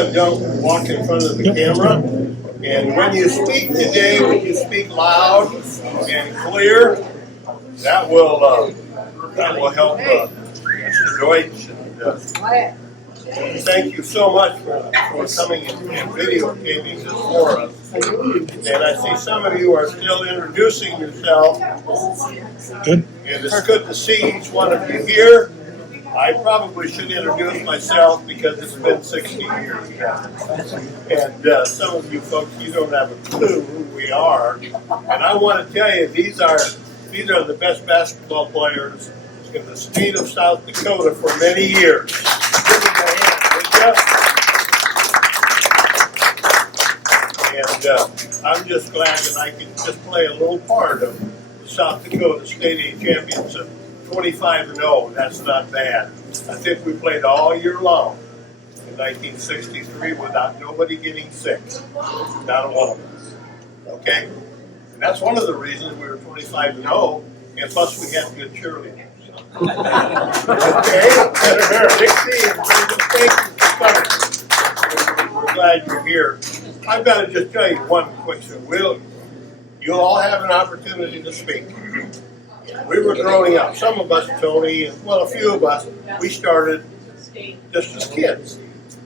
and don't walk in front of the camera. And when you speak today, when you speak loud and clear, that will help Mr. Deutsch. And thank you so much for coming and videotaping this for us. And I see some of you are still introducing yourself. Good. And it's good to see each one of you here. I probably should introduce myself because it's been 60 years now. And some of you folks, you don't have a clue who we are. And I want to tell you, these are the best basketball players in the state of South Dakota for many years. Give them a hand, would you? And I'm just glad that I can just play a little part of the South Dakota State A Championship. 25-0, that's not bad. I think we played all year long in 1963 without nobody getting sick. Not one of us. Okay? And that's one of the reasons we were 25-0, and plus we had good cheerleaders. Okay? Big team. Thank you for coming. We're glad you're here. I've got to just tell you one quick thing. You'll all have an opportunity to speak. We were growing up. Some of us, Tony, and well, a few of us, we started just as kids.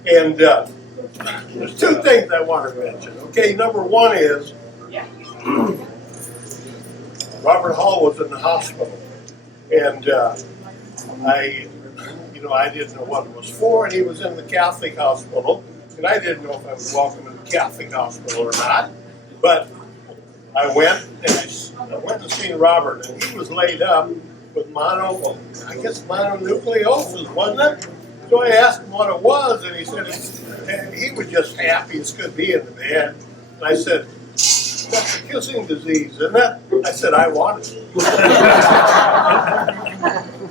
And there's two things I want to mention. Okay, number one is Robert Hall was in the hospital, and I didn't know what it was for, and he was in the Catholic hospital, and I didn't know if I was welcome in the Catholic hospital or not, but I went and seen Robert, and he was laid up with mononucleosis, wasn't it? So I asked him what it was, and he said, and he was just happy as could be in the bed. And I said, that's a kissing disease, isn't it? I said, I want it.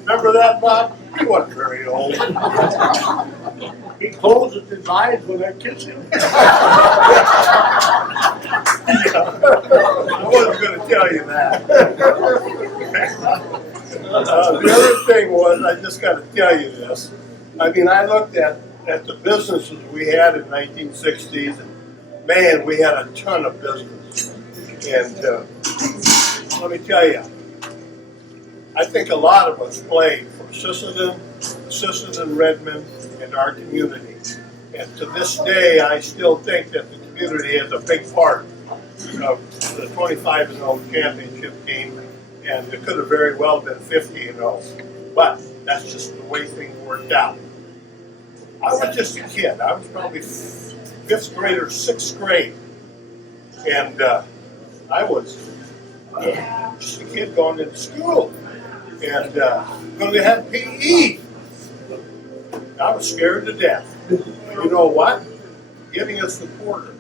Remember that, Bob? He wasn't very old. He closes his eyes when I kiss him. I wasn't going to tell you that. The other thing was, I just got to tell you this. I mean, I looked at the businesses we had in the 1960s, and man, we had a ton of business. And let me tell you, I think a lot of us played for Sisseton, Redmond, and our community. And to this day, I still think that the community has a big part of the 25-0 championship team, and it could have very well been 50-0. But that's just the way things worked out. I was just a kid. I was probably 5th grade or 6th grade. And I was just a kid going into school and going to have PE. I was scared to death. You know what? Getting a supporter.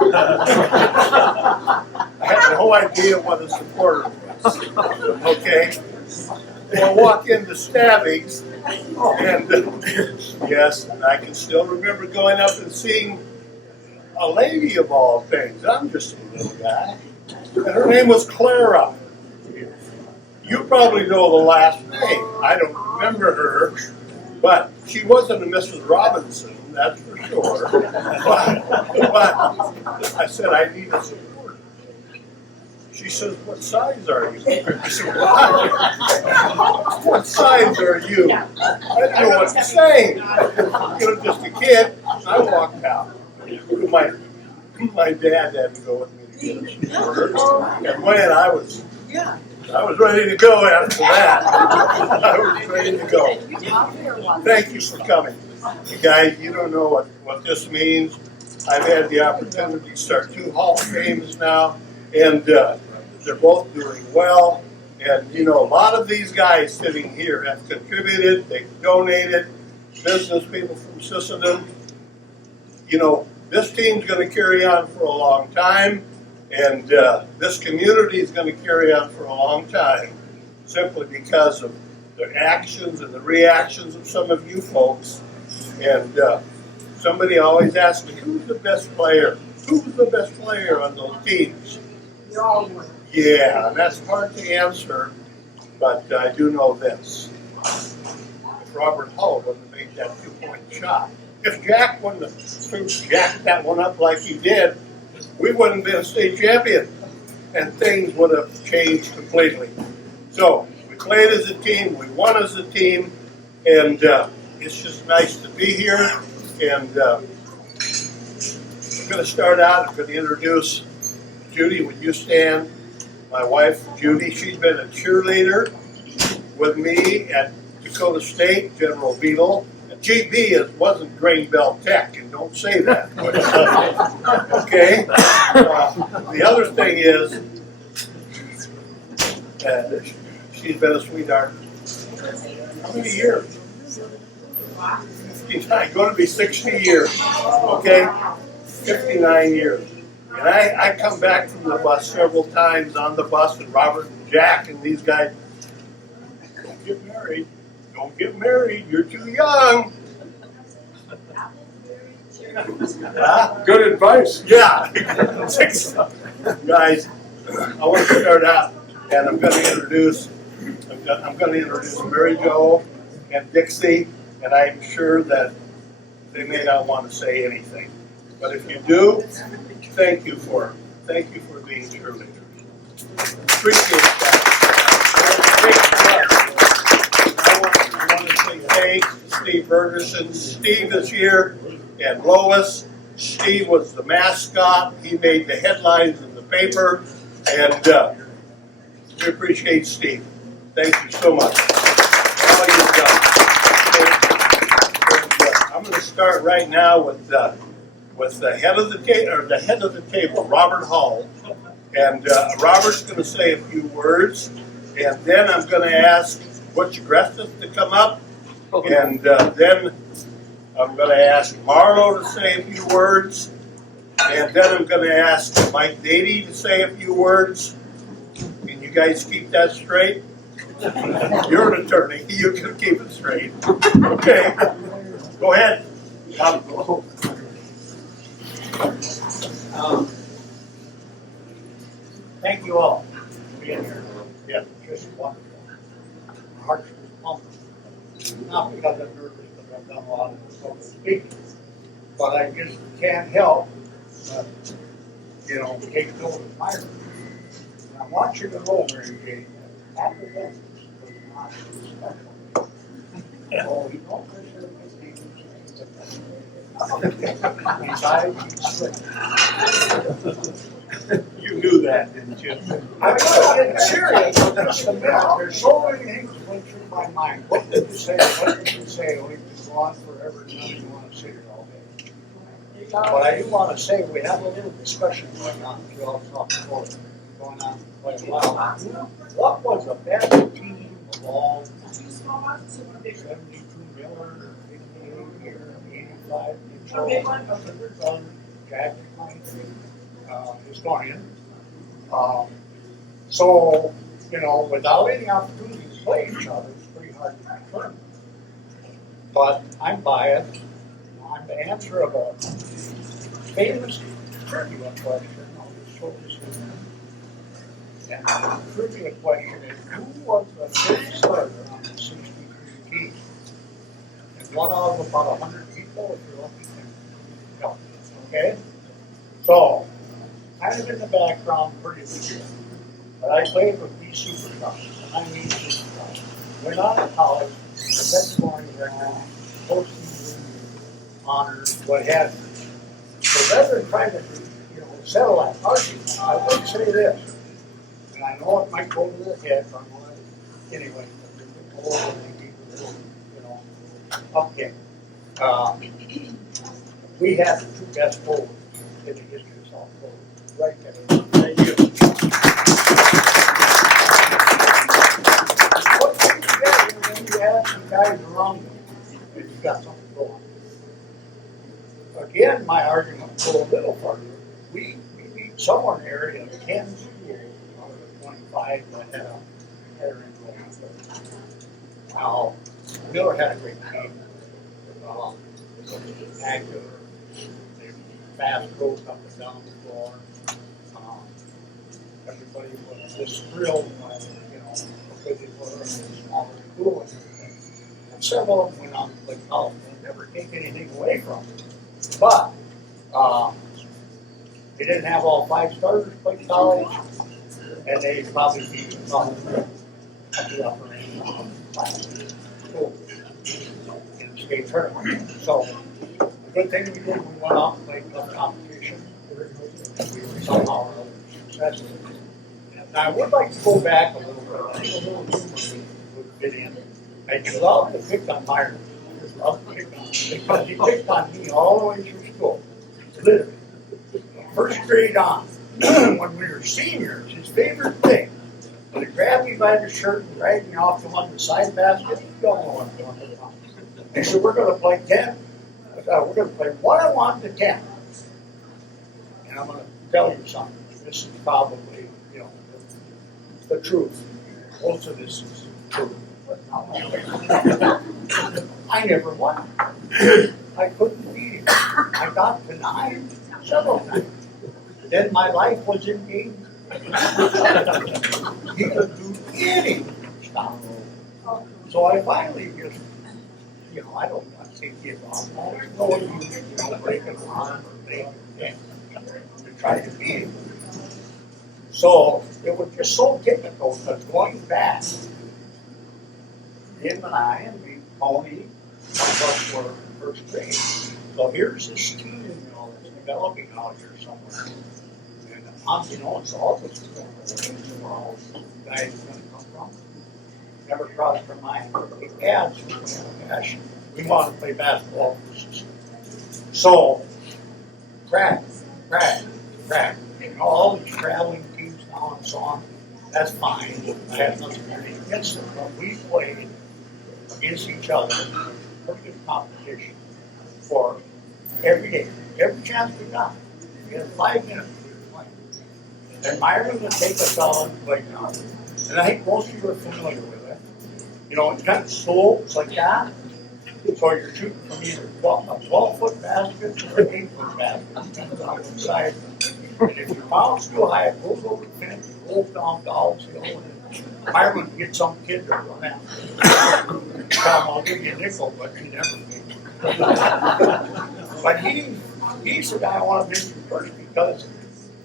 I had no idea what a supporter was. Okay? So I walk into Stabby's, and yes, I can still remember going up and seeing a lady of all things. I'm just a little guy. And her name was Clara. You probably know the last name. I don't remember her, but she wasn't a Mrs. Robinson, that's for sure. But I said, I need a supporter. She says, what size are you? I said, what size are you? I didn't know what to say. Just a kid. I walked out. My dad had to go with me to get a supporter. And when I was ready to go after that. I was ready to go. Thank you for coming. You guys, you don't know what this means. I've had the opportunity to start 2 Hall of Fames now, and they're both doing well. And, a lot of these guys sitting here have contributed, they've donated, business people from Sisseton. This team's going to carry on for a long time. And this community is going to carry on for a long time simply because of the actions and the reactions of some of you folks. And somebody always asks me, who's the best player? Who's the best player on those teams? You're all one. Yeah, that's hard to answer, but I do know this. If Robert Hull wouldn't have made that 2-point shot, if Jack wouldn't have jacked that one up like he did, we wouldn't have been a state champion, and things would have changed completely. So we played as a team, we won as a team, and it's just nice to be here. And I'm going to start out. I'm going to introduce Judy. Would you stand? My wife, Judy. She's been a cheerleader with me at Dakota State, General Beetle. GB wasn't Grain Belt Tech, and don't say that. Okay? The other thing is, she's been a sweetheart. How many years? 59, going to be 60 years. Okay? 59 years. And I come back from the bus several times on the bus, and Robert and Jack and these guys, don't get married. Don't get married. You're too young. Good advice. Yeah. Guys, I want to start out, and I'm going to introduce Mary Jo and Dixie, and I'm sure that they may not want to say anything. But if you do, thank you for being cheerleaders. Appreciate that. I want to say thanks to Steve Ferguson. Steve is here, and Lois. Steve was the mascot. He made the headlines in the paper, and we appreciate Steve. Thank you so much. All you've done. I'm going to start right now with the head of the table, Robert Hall, and Robert's going to say a few words, and then I'm going to ask Butch Agrestis to come up, and then I'm going to ask Marlo to say a few words, and then I'm going to ask Mike Dady to say a few words. Can you guys keep that straight? You're an attorney. You can keep it straight. Okay. Go ahead. Thank you all for being here. Yeah. Just wonderful. My heart's pumping. Not because I'm nervous, but I've done a lot of public speaking. But I just can't help but, take note of my room. And I want you to know, Mary Jane, that academics was not special. Oh, you don't consider me You knew that, didn't you? I'm not getting serious. Just a minute. There's so many things that went through my mind. What did you say? What did you say? We could go on forever and none of you want to sit here all day. But I do want to say we have a little discussion going on throughout South Dakota, going on quite a while. What was the best team of all? 72 Miller, 58 here, 85 Mitchell, Jack historian. So, without any opportunity to play each other, it's pretty hard to determine. But I'm biased. I'm the answer of a famous trivia question. I'll just show this with you. And the trivia question is, who was the fifth starter on the 63 team? And one out of about 100 people, if you're lucky, can help. Okay? So, kind of in the background, pretty good. But I played with these superstars. I mean superstars. Went on to college, set scoring record, postseason honors, what have you. So rather than trying to, settle that argument, I would say this. And I know it might go to their head, but anyway, up game. We had the two best bowlers in the history of South Dakota. Right there. Thank you. What you get when you have some guys around you and you've got something going? Again, my argument will go a little further. We beat somewhere in the area of 10 schools out of the 25 that had a header influence. Now, Miller had a great team. Active, fast goes up and down the floor. Everybody was just thrilled by, because it was a smaller school and everything. And several of them went on to play college. never take anything away from him. But, they didn't have all 5 starters play college, and they probably beat them at the upper end in the state tournament. So, the good thing we did, we went out and played tough competition, and we somehow were successful. Now, I would like to go back a little bit. I think a little humor would fit in. I love to pick on Myron. I love to pick on him because he picked on me all the way through school. Literally. First grade on, when we were seniors, his favorite thing was to grab me by the shirt and drag me off to one of the side baskets. You don't know what I'm doing. He said, we're going to play 10. We're going to play 1-on-1 to 10. And I'm going to tell you something. This is probably, the truth. Most of this is true. I never won. I couldn't beat him. I got denied several times. Then my life was in danger. He could do anything to stop me. So I finally just, I don't want to say give up. I don't know you break an arm or break a neck to try to beat him. So it was just so typical because going back, him and I and we, Tony, some of us were in first grade. So here's this team, that's developing out here somewhere. And it's all this where all guys are going to come from. Never crossed our mind. The ads were going to have a passion. We want to play basketball versus. So, crack. All these traveling teams now and so on, that's fine. I have nothing against them, but we played against each other, perfect competition for every day, every chance we got. We had 5 minutes. And Myron would take us out and play now. And I think most of you are familiar with it. It's kind of slopes like that. So you're shooting from either a 12-foot basket or an 8-foot basket, depends on what side. And if you bounce too high, it goes over the fence, it rolls down Dolls Hill, and Myron would get some kid to run out. Tom, I'll give you a nickel, but he never did. But he's the guy I want to mention first because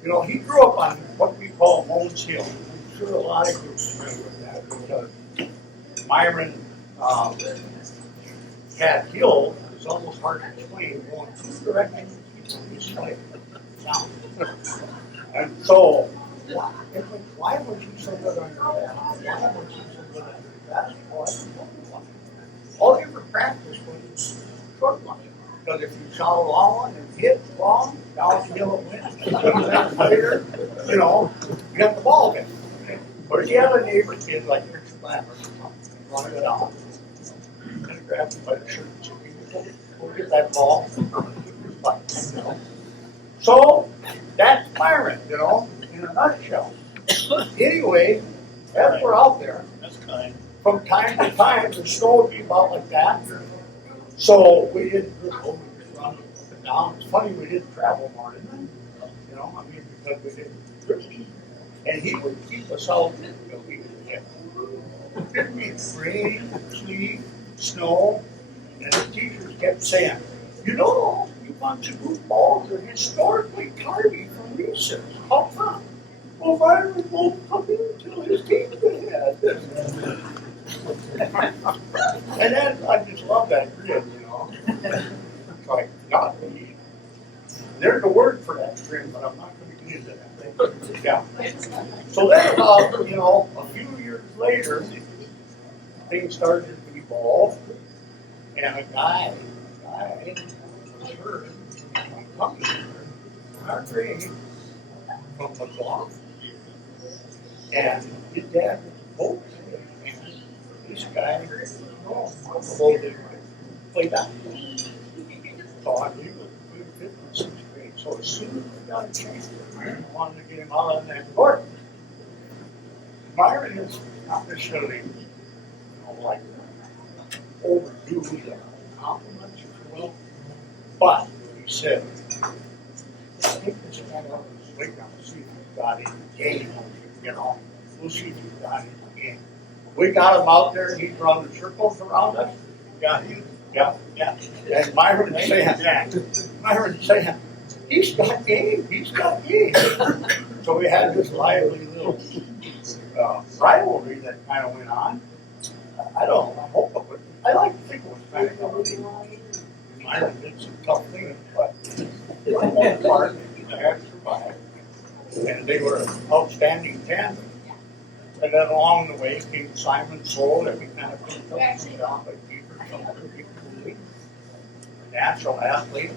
he grew up on what we call Mones Hill. I'm sure a lot of you are familiar with that because Myron had hill. It's almost hard to explain. Going 2 directions, he's like down. And so, why was he so good on your basketball? Why was he so good on your basketball? All you ever practiced was short ones. Because if you shot a long one and hit long, downhill it went. Later, you got the ball again. But if you have a neighbor kid like Richard Lambert or something, running it out, and grab him by the shirt and say, go get that ball. So, that's Myron, in a nutshell. Anyway, as we're out there, That's kind. from time to time, the snow would be about like that. So we didn't just run up and down. It's funny we didn't travel more, didn't we? Because we didn't. And he would keep us out until we could get. It'd be rain, sleet, snow, and the teachers kept saying, you bunch of goofballs are historically tardy from recess. How come? Well, Myron won't come in until his team's ahead. And then I just love that grin, It's like, not me. There's a word for that grin, but I'm not going to get into that. Yeah. So then about, a few years later, things started to evolve, and a guy was hurt, coming in our grade from McLaughlin. And his dad was a coach. This guy, to play basketball. So I believe we were 5th and 6th grade. So as soon as we got a chance, we wanted to get him out on that court. Myron is not necessarily, like overdo the compliments, if you will. But he said, take this guy out of the playground and see if he's got any game. We'll see if he's got any game. We got him out there, he's running circles around us. Got him Yeah, yeah. And Myron saying, he's got game, he's got game. So we had this lively little rivalry that kind of went on. I don't know, I hope it would. I like to think it was kind of healthy. Myron did some tough things, but for the most part, they had survived. And they were an outstanding tandem. And then along the way came Simon Soul, and we kind of picked up some down by Peter, some other people who lead. Natural athlete,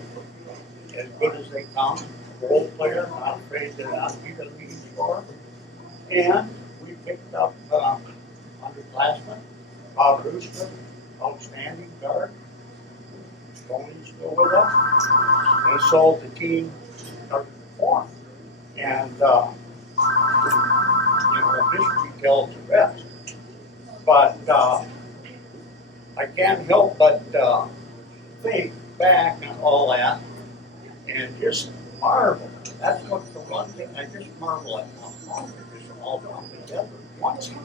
as good as they come, role player, not afraid to be the lead scorer. And we picked up underclassmen, Bob Rooster, outstanding guard. Tony's still with us. And so the team started to form. And history tells the rest. But I can't help but think back on all that and just marvel. That's what the one thing I just marvel at how long this all come together once in a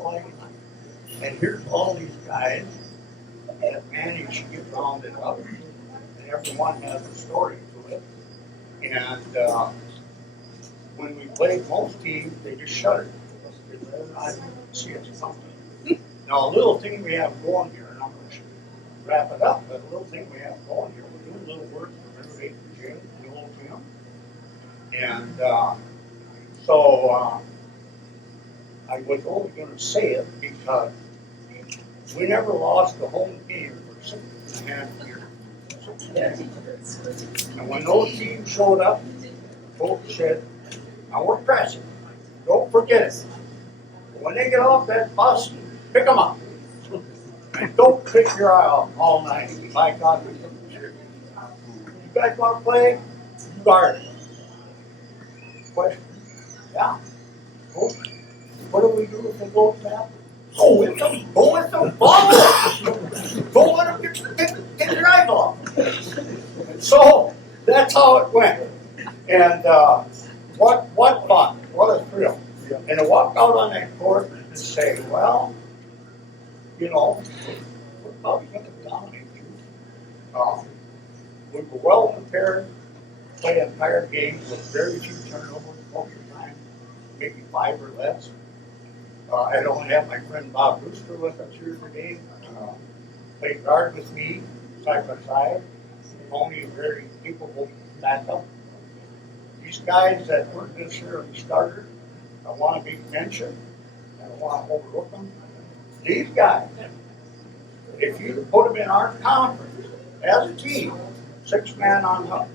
lifetime. And here's all these guys that managed to get rounded up, and everyone has a story to it. And when we played most teams, they just shuddered. I didn't see us coming. Now, a little thing we have going here, and I'm going to wrap it up, but a little thing we have going here, we're doing a little work to renovate the gym, the old gym. And so I was only going to say it because we never lost the home game for 6.5 years. 6.5. And when those teams showed up, folks said, now we're pressing. Don't forget it. When they get off that bus, pick them up. And don't pick your eye off all night. My God, we took it serious. You guys want to play? Guard it. Question? Yeah. What do we do if they go to that? Go with them. Go with them. Follow them. Don't let them get your eyes off. And so that's how it went. And what fun. What a thrill. And to walk out on that court and say, well, we're probably going to dominate you. We were well prepared, play entire games with very few turnovers most of the time, maybe 5 or less. I don't have my friend Bob Rooster with us here today. Played guard with me, side by side. Only a very capable backup. These guys that weren't necessarily starters, I want to be mentioned. I don't want to overlook them. These guys, if you put them in our conference as a team, 6-man on up,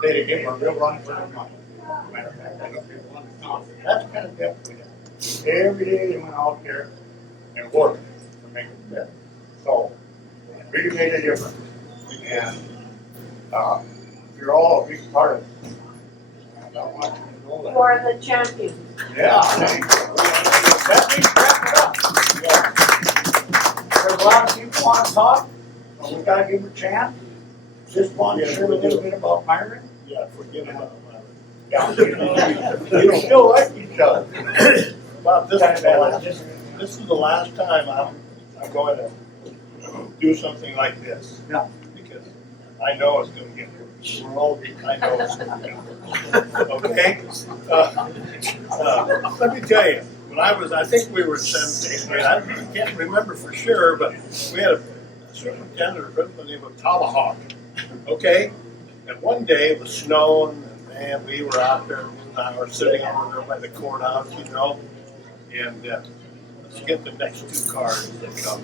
they'd have given them a real run for their money. Matter of fact, I think they won the conference. That's the kind of depth we had. Every day they went out there and worked to make it better. So, it really made a difference. And you're all a big part of it. And I want you to know that. You are the champion. Yeah, thank you. That means wrap it up. There's a lot of people want to talk, but we got to give them a chance. Just want to share a little bit about Myron. Yeah, forget about it. Yeah, you still like each other. Bob, this is the last time I'm going to do something like this. Yeah. Because I know it's going to get worse. I know it's going to get worse. Okay? Let me tell you, when I think we were in 7th, 8th grade, I can't remember for sure, but we had a superintendent or principal named Tomahawk. Okay? And one day it was snowing, and we were out there, we were sitting over there by the courthouse, and let's get the next 2 cars that come.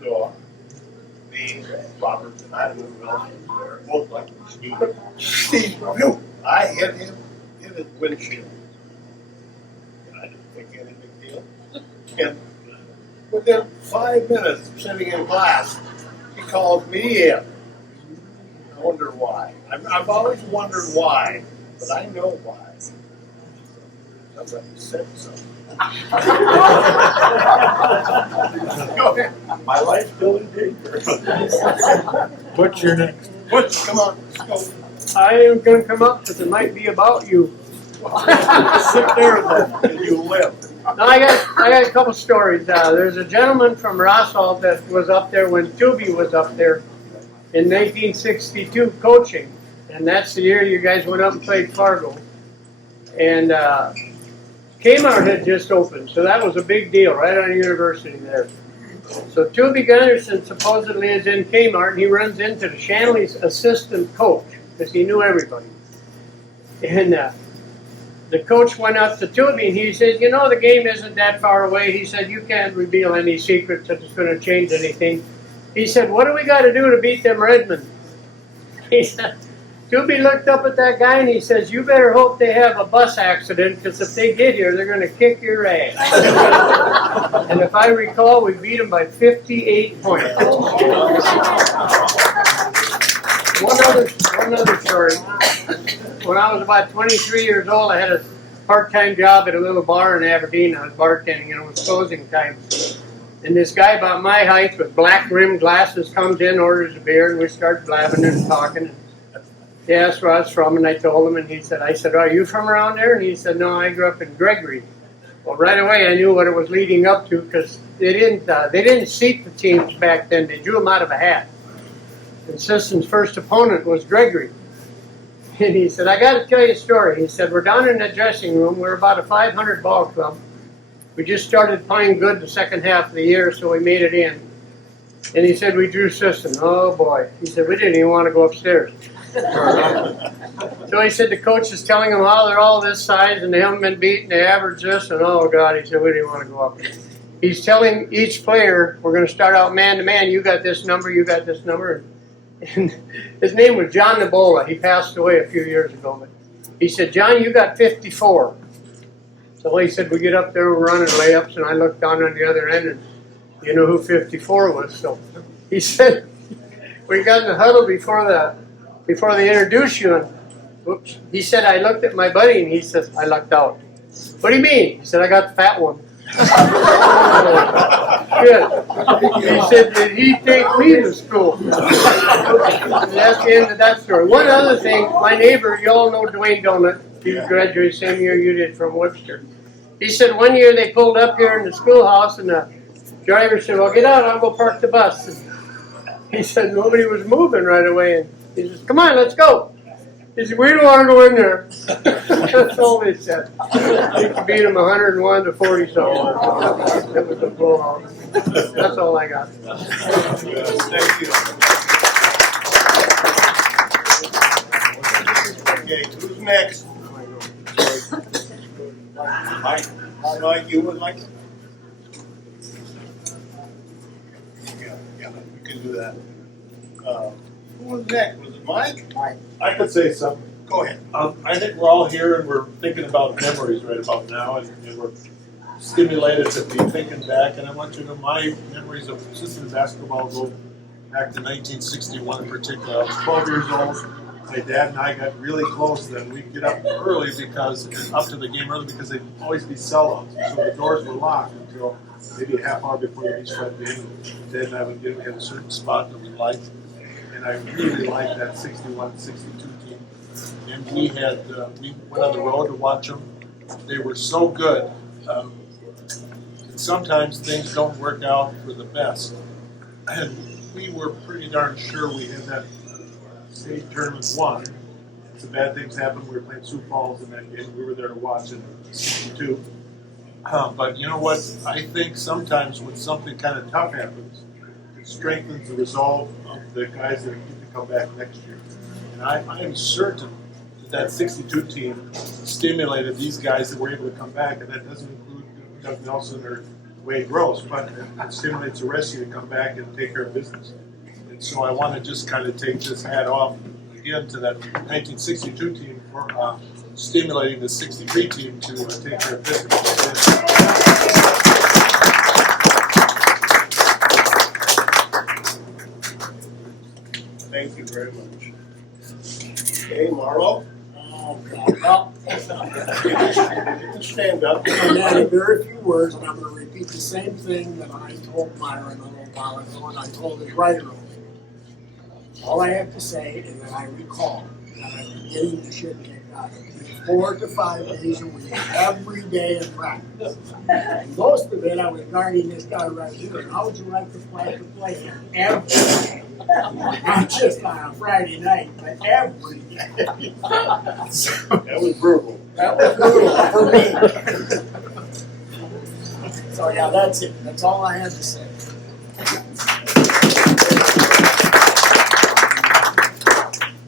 So, me, Robert, and I don't know who else was there, both like Steve. Steve, I hit his windshield. And I didn't think any big deal. And within 5 minutes of sitting in class, he called me in. I wonder why. I've always wondered why, but I know why. Somebody said so. My life's still in danger. What's your next? Come on, let's go. I am going to come up because it might be about you. Sit there then, and you live. No, I got a couple stories. There's a gentleman from Rossall that was up there when Tubby was up there in 1962 coaching, and that's the year you guys went up and played Fargo. And Kmart had just opened, so that was a big deal right on the university there. So Tubby Gunderson supposedly is in Kmart, and he runs into the Shanley's assistant coach because he knew everybody. And the coach went up to Tubby and he said, you know, the game isn't that far away. He said, you can't reveal any secrets that's going to change anything. He said, what do we got to do to beat them Redmen? He said, Tubby looked up at that guy and he says, you better hope they have a bus accident because if they get here, they're going to kick your ass. And if I recall, we beat them by 58 points. One other story. When I was about 23 years old, I had a part-time job at a little bar in Aberdeen. I was bartending and it was closing time. And this guy about my height with black rimmed glasses comes in, orders a beer, and we start blabbing and talking. He asked where I was from, and I told him, and I said, are you from around there? And he said, no, I grew up in Gregory. Well, right away I knew what it was leading up to because they didn't seat the teams back then. They drew them out of a hat. And Sisson's first opponent was Gregory. And he said, I got to tell you a story. He said, we're down in the dressing room. We're about a 500 ball club. We just started playing good the second half of the year, so we made it in. And he said, we drew Sisson. Oh, boy. He said, we didn't even want to go upstairs. So he said the coach is telling them how they're all this size and they haven't been beaten, they average this, and oh, God, he said, we didn't want to go up. He's telling each player, we're going to start out man-to-man. You got this number, you got this number. And his name was John Nabola. He passed away a few years ago. But he said, John, you got 54. So he said, we get up there, we're running layups, and I looked down on the other end, and you know who 54 was. So he said, we got in the huddle before they introduced you, and whoops, he said, I looked at my buddy, and he says, I lucked out. What do you mean? He said, I got the fat one. Good. He said, did he take me to school? And that's the end of that story. One other thing, my neighbor, you all know Dwayne Donut. He graduated same year you did from Webster. He said one year they pulled up here in the schoolhouse and the driver said, well, get out, I'll go park the bus. And he said nobody was moving right away. And he says, come on, let's go. He said, we don't want to go in there. That's all they said. You could beat them 101 to 40 something. It was a blowout. That's all I got. Thank you. Okay, who's next? Mike. Mike, you would like? Yeah, we can do that. Who was next? Was it Mike? Mike. I could say something. Go ahead. I think we're all here and we're thinking about memories right about now, and we're stimulated to be thinking back. And I want you to know my memories of Sisson basketball go back to 1961 in particular. I was 12 years old. My dad and I got really close then. We'd get up early up to the game early because they'd always be sellouts. So the doors were locked until maybe a half hour before the East Red game. Dad and I would get at a certain spot that we liked. And I really liked that 61-62 team. And we went on the road to watch them. They were so good. And sometimes things don't work out for the best. And we were pretty darn sure we had that state tournament won. Some bad things happened. We were playing Sioux Falls in that game. We were there to watch it in 62. But you know what? I think sometimes when something kind of tough happens, it strengthens the resolve of the guys that get to come back next year. And I am certain that 62 team stimulated these guys that were able to come back, and that doesn't include Doug Nelson or Wade Gross, but it stimulates the rest of you to come back and take care of business. And so I want to just kind of take this hat off again to that 1962 team for stimulating the 63 team to take care of business. Thank you very much. Okay, Marlo? Oh, God. You can stand up. And then in very few words, and I'm going to repeat the same thing that I told Myron a little while ago, and I told his writer. All I have to say is that I recall that I was getting the shit kicked out of me 4 to 5 days a week, every day in practice. And most of it, I was guarding this guy right here. And how would you like to play him every day? Not just on a Friday night, but every day. That was brutal. That was brutal for me. So yeah, that's it. That's all I had to say.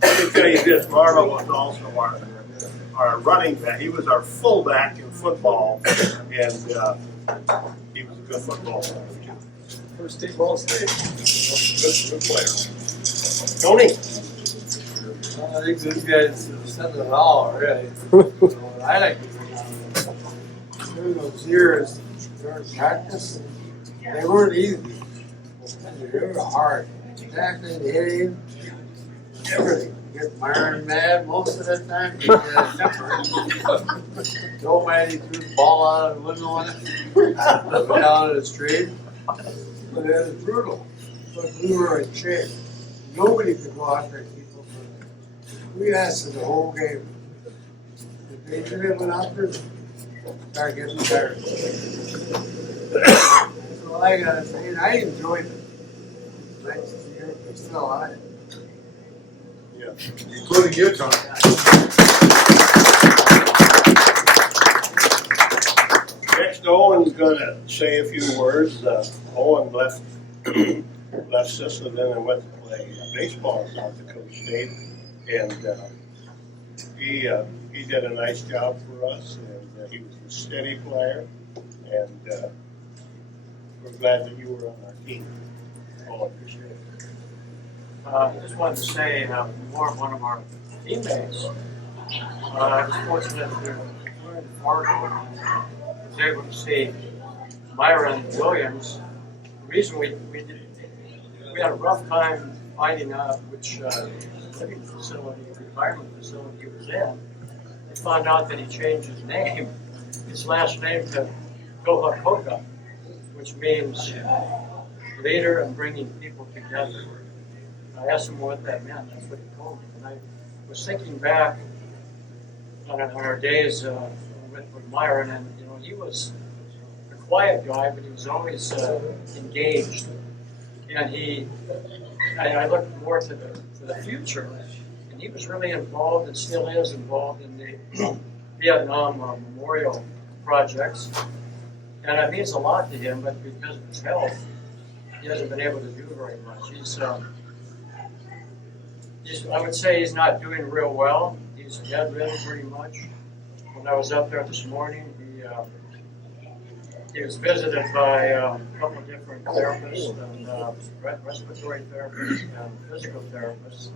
Let me tell you this, Marlo was also our running back. He was our fullback in football, and he was a good football player. First team all state. Good player. Tony? I think these guys have said it all already. What I like to bring on through those years during practice, they weren't easy. They were hard. Tackling, hitting, everything. Get Myron mad most of the time. He had a temper. Nobody threw the ball out of the window on it. Put it down in the street. But it was brutal. But we were in shape. Nobody could go after people. We lasted the whole game. If they didn't went out there, start getting tired. So I gotta say, I enjoyed it. Next year, but still, I. Yeah. Including you, Tony. Next, Owen's gonna say a few words. Owen left Sisseton and went to play baseball at South Dakota State, and he did a nice job for us, and he was a steady player, and we're glad that you were on our team. Owen, appreciate it. Just wanted to say, more of one of our teammates. I was fortunate to learn in Fargo and was able to see Myron Williams. The reason we had a rough time finding out which living facility, retirement facility he was in. We found out that he changed his name, his last name to Kohakoka, which means leader and bringing people together. I asked him what that meant. That's what he told me. And I was thinking back on our days with Myron, and he was a quiet guy, but he was always engaged. And I looked more to the future, and he was really involved, and still is involved in the Vietnam memorial projects. And it means a lot to him, but because of his health, he hasn't been able to do very much. I would say he's not doing real well. He's bedridden pretty much. When I was up there this morning, he was visited by a couple of different therapists, and respiratory therapists and physical therapists.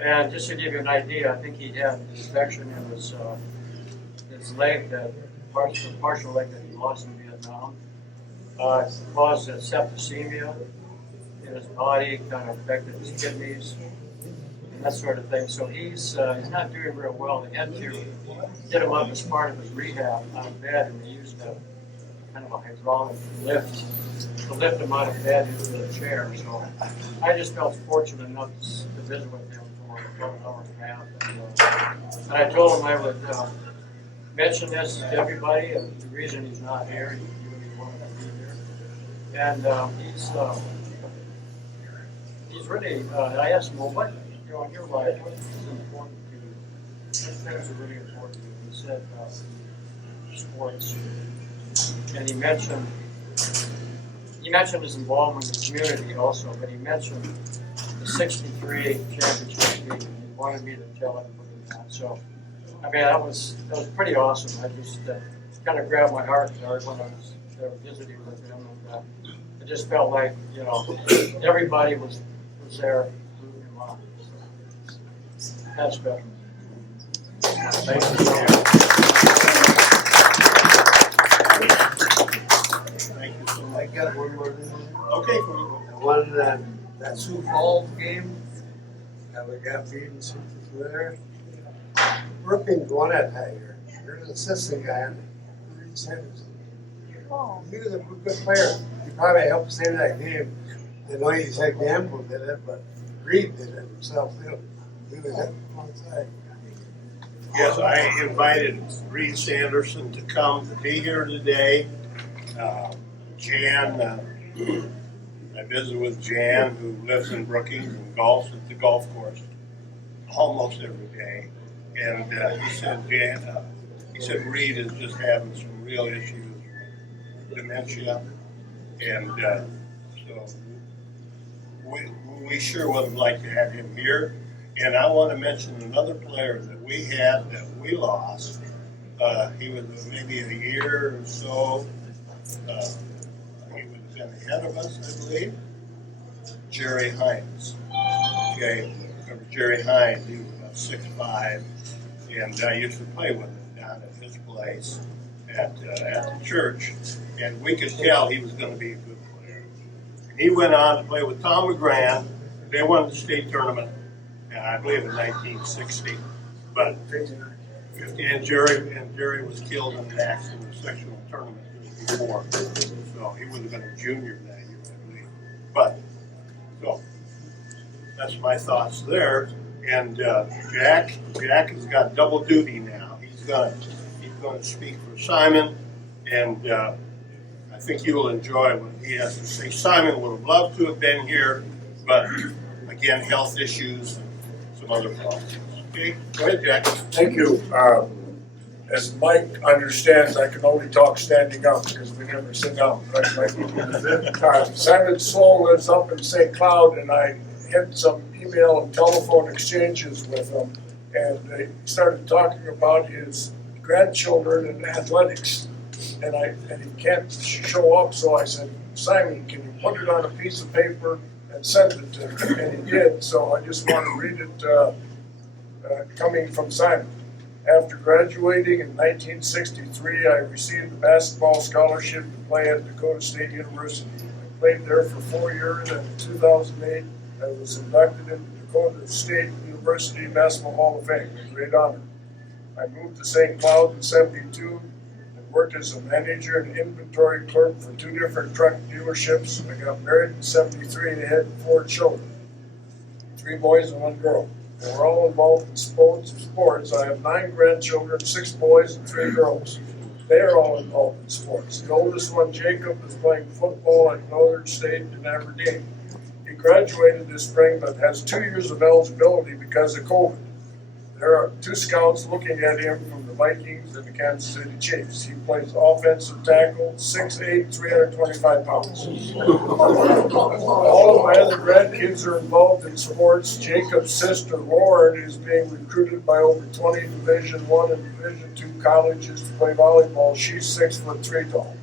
And just to give you an idea, I think he had an infection in his leg, the partial leg that he lost in Vietnam. It caused a septicemia in his body, kind of affected his kidneys, and that sort of thing. So he's not doing real well. They had to get him up as part of his rehab out of bed, and they used a kind of a hydraulic lift to lift him out of bed into the chair. So I just felt fortunate enough to visit with him for about an hour and a half. And I told him I would mention this to everybody, and the reason he's not here, he really wanted to be here. And he's really, I asked him, well, what, in your life, what is important to you? What things are really important to you? He said, sports. And he mentioned his involvement in the community also, but he mentioned the 63 championship game, and he wanted me to tell everybody that. So, I mean, that was pretty awesome. I just kind of grabbed my heart when I was there visiting with him, and it just felt like, everybody was there rooting him on. So, that's better. Thank you. Thank you so I much. got one more thing. Okay. The one that Sioux Falls game that we got beaten there. We've been going at that year. There's an assistant guy on Reed Sanders. Oh, he was a good player. He probably helped save that game. I know he's like gambled in it, but Reed did it himself, too. He was at one side. Yes, I invited Reed Sanderson to come to be here today. Jan, I visited with Jan, who lives in Brookings and golfs at the golf course almost every day. And he said Reed is just having some real issues, dementia. And so we sure would like to have him here. And I want to mention another player that we had that we lost. He was maybe a year or so. He would have been ahead of us, I believe. Jerry Hines. Okay, remember Jerry Hines? He was about 6'5", and I used to play with him down at his place at the church. And we could tell he was going to be a good player. And he went on to play with Tom McGran. They won the state tournament. I believe in 1960, but and Jerry was killed in an accident in a sectional tournament before, so he would have been a junior that year, I believe. But so that's my thoughts there. And Jack has got double duty now. He's going to speak for Simon, and I think you will enjoy what he has to say. Simon would have loved to have been here, but again, health issues. Some other problems. Okay, go ahead, Jack. Thank you. As Mike understands, I can only talk standing up because we never sit down, right, Mike? Simon Slow lives up in St. Cloud, and I had some email and telephone exchanges with him, and they started talking about his grandchildren and athletics, and he can't show up, so I said, Simon, can you put it on a piece of paper and send it to him, and he did. So I just want to read it coming from Simon. After graduating in 1963, I received a basketball scholarship to play at Dakota State University. I played there for 4 years, and in 2008, I was inducted into Dakota State University Basketball Hall of Fame, a great honor. I moved to St. Cloud in '72. Worked as a manager and inventory clerk for 2 different truck dealerships. I got married in '73 and had 4 children, 3 boys and 1 girl. They were all involved in sports. I have 9 grandchildren, 6 boys and 3 girls. They are all involved in sports. The oldest one, Jacob, is playing football at Northern State in Aberdeen. He graduated this spring but has 2 years of eligibility because of COVID. There are 2 scouts looking at him from the Vikings and the Kansas City Chiefs. He plays offensive tackle, 6'8", 325 pounds. All of my other grandkids are involved in sports. Jacob's sister, Lauren, is being recruited by over 20 Division I and Division II colleges to play volleyball. She's 6'3" tall.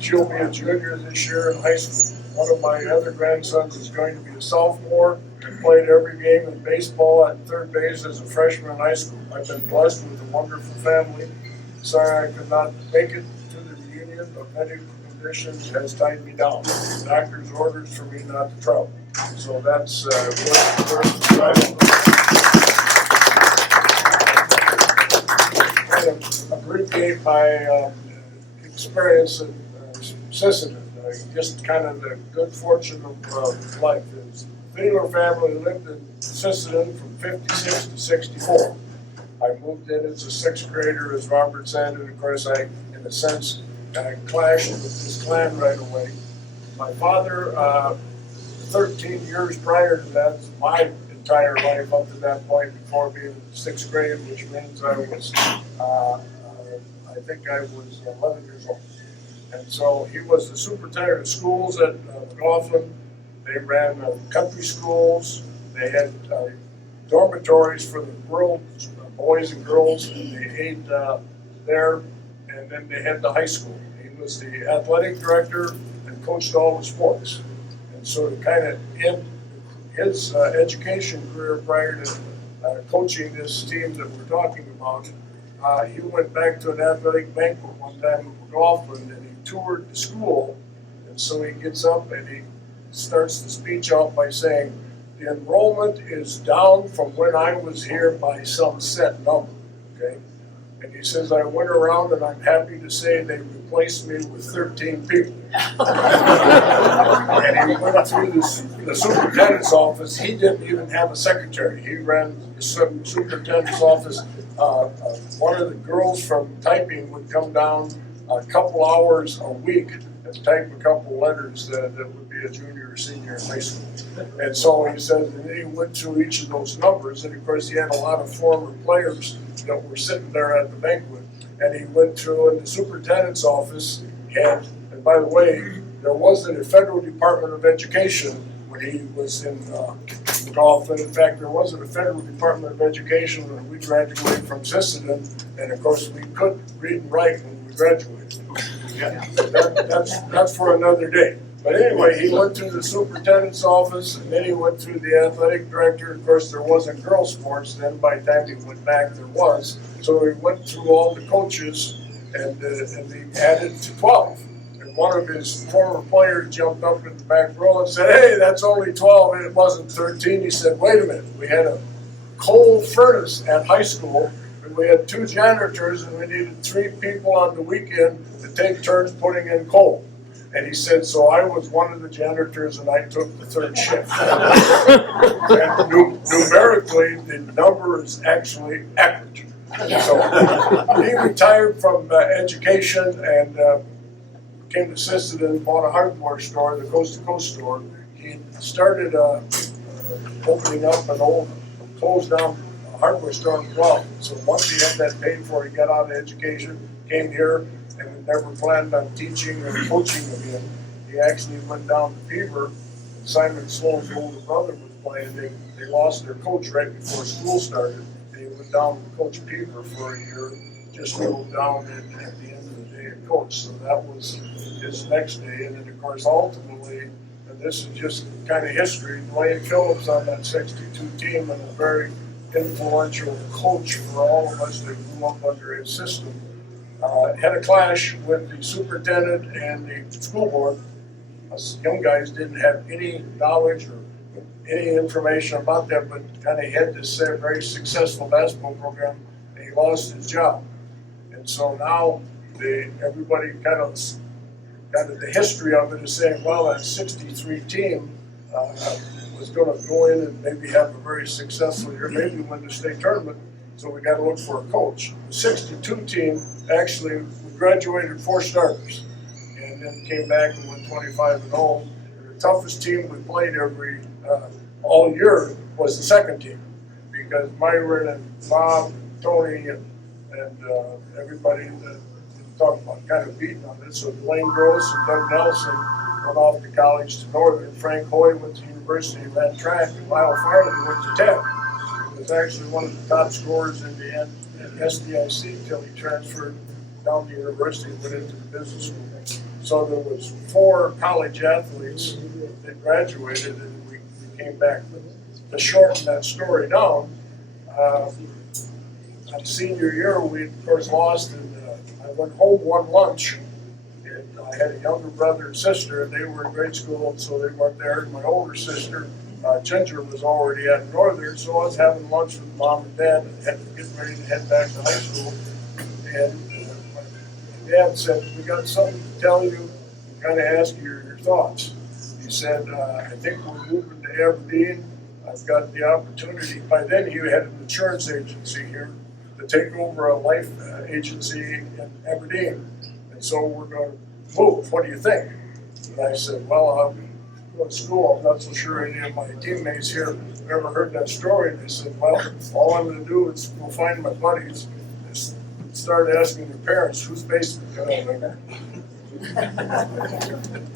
She'll be a junior this year in high school. One of my other grandsons is going to be a sophomore and played every game in baseball at third base as a freshman in high school. I've been blessed with a wonderful family. Sorry I could not make it to the reunion, but medical conditions has tied me down. The doctor's orders for me not to travel. So that's where I abbreviate my experience in Sisseton. Just kind of the good fortune of life is the Fiedler family lived in Sisseton from 56 to 64. I moved in as a 6th grader, as Robert said, and of course I, in a sense, clashed with this clan right away. My father, 13 years prior to that, my entire life up to that point before being in 6th grade, which means I was, I think I was 11 years old. And so he was the superintendent of schools at McLaughlin. They ran country schools. They had dormitories for the girls, boys and girls, and they ate there. And then they had the high school. He was the athletic director and coached all the sports. And so to kind of end his education career prior to coaching this team that we're talking about, he went back to an athletic banquet one time in McLaughlin, and he toured the school. And so he gets up and he starts the speech off by saying, the enrollment is down from when I was here by some set number, okay? And he says, I went around and I'm happy to say they replaced me with 13 people. And he went through the superintendent's office. He didn't even have a secretary. He ran the superintendent's office. One of the girls from typing would come down a couple hours a week and type a couple letters that would be a junior or senior in high school. And so he said, and he went through each of those numbers, and of course he had a lot of former players that were sitting there at the banquet. And he went through in the superintendent's office, and by the way, there wasn't a federal Department of Education when he was in golf. And in fact, there wasn't a federal Department of Education when we graduated from Sisseton. And of course, we couldn't read and write when we graduated. That's for another day. But anyway, he went through the superintendent's office, and then he went through the athletic director. Of course, there wasn't girls' sports then. By the time he went back, there was. So he went through all the coaches, and he added to 12. And one of his former players jumped up in the back row and said, hey, that's only 12, and it wasn't 13. He said, wait a minute, we had a coal furnace at high school, and we had 2 janitors, and we needed 3 people on the weekend to take turns putting in coal. And he said, so I was one of the janitors and I took the 3rd shift. And numerically, the number is actually accurate. So he retired from education and came to Sisseton, bought a hardware store, the Coast to Coast store. He started opening up an old, closed down hardware store in Guelph. So once he had that paid for, he got out of education, came here, and never planned on teaching or coaching again. He actually went down to Beaver. Simon Sloan's older brother was playing. They lost their coach right before school started. And he went down to coach Beaver for a year, just moved down and at the end of the day and coached. So that was his next day. And then of course ultimately, and this is just kind of history, Dwayne Phillips on that 62 team and a very influential coach for all of us that grew up under his system. Had a clash with the superintendent and the school board. Us young guys didn't have any knowledge or any information about that, but kind of had this very successful basketball program, and he lost his job. And so now everybody kind of the history of it is saying, well, that 63 team was going to go in and maybe have a very successful year, maybe win the state tournament. So we got to look for a coach. The 62 team actually graduated 4 starters, and then came back and went 25-0. The toughest team we played all year was the second team, because Myron and Bob, and Tony, and everybody that talked about kind of beating on it. So Dwayne Gross and Doug Nelson went off to college to Northern. Frank Hoy went to university and ran track, and Lyle Farley went to Tech. Was actually one of the top scorers in the end at SDIC until he transferred down to university and went into the business school. So there was 4 college athletes that graduated, and we came back. To shorten that story down, my senior year we of course lost, and I went home one lunch, and I had a younger brother and sister, and they were in grade school, so they weren't there. And my older sister, Ginger, was already at Northern, so I was having lunch with Mom and Dad and had to get ready to head back to high school. And my dad said, we got something to tell you, and kind of ask you your thoughts. He said, I think we're moving to Aberdeen. I've got the opportunity. By then he had an insurance agency here to take over a life agency in Aberdeen. And so we're going to move. What do you think? And I said, well, I'm going to school. I'm not so sure any of my teammates here have ever heard that story. And they said, well, all I'm going to do is go find my buddies and start asking their parents, whose basement can I live in?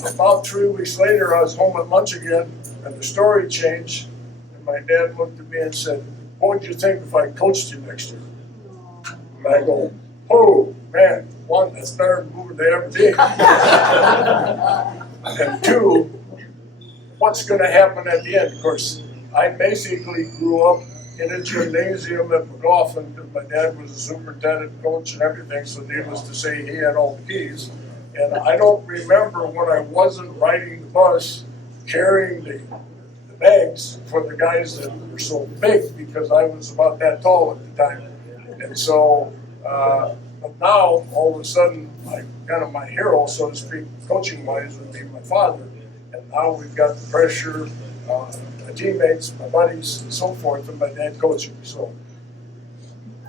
About 3 weeks later, I was home at lunch again, and the story changed. And my dad looked at me and said, what would you think if I coached you next year? And I go, oh, man, 1, that's better than moving to Aberdeen. And 2, what's going to happen at the end? Of course, I basically grew up in a gymnasium at McLaughlin. My dad was a superintendent, coach, and everything, so needless to say, he had all the keys. And I don't remember when I wasn't riding the bus carrying the bags for the guys that were so big, because I was about that tall at the time. And so But now, all of a sudden, kind of my hero, so to speak, coaching wise, would be my father. And now we've got the pressure, my teammates, my buddies, and so forth, and my dad coaching. So,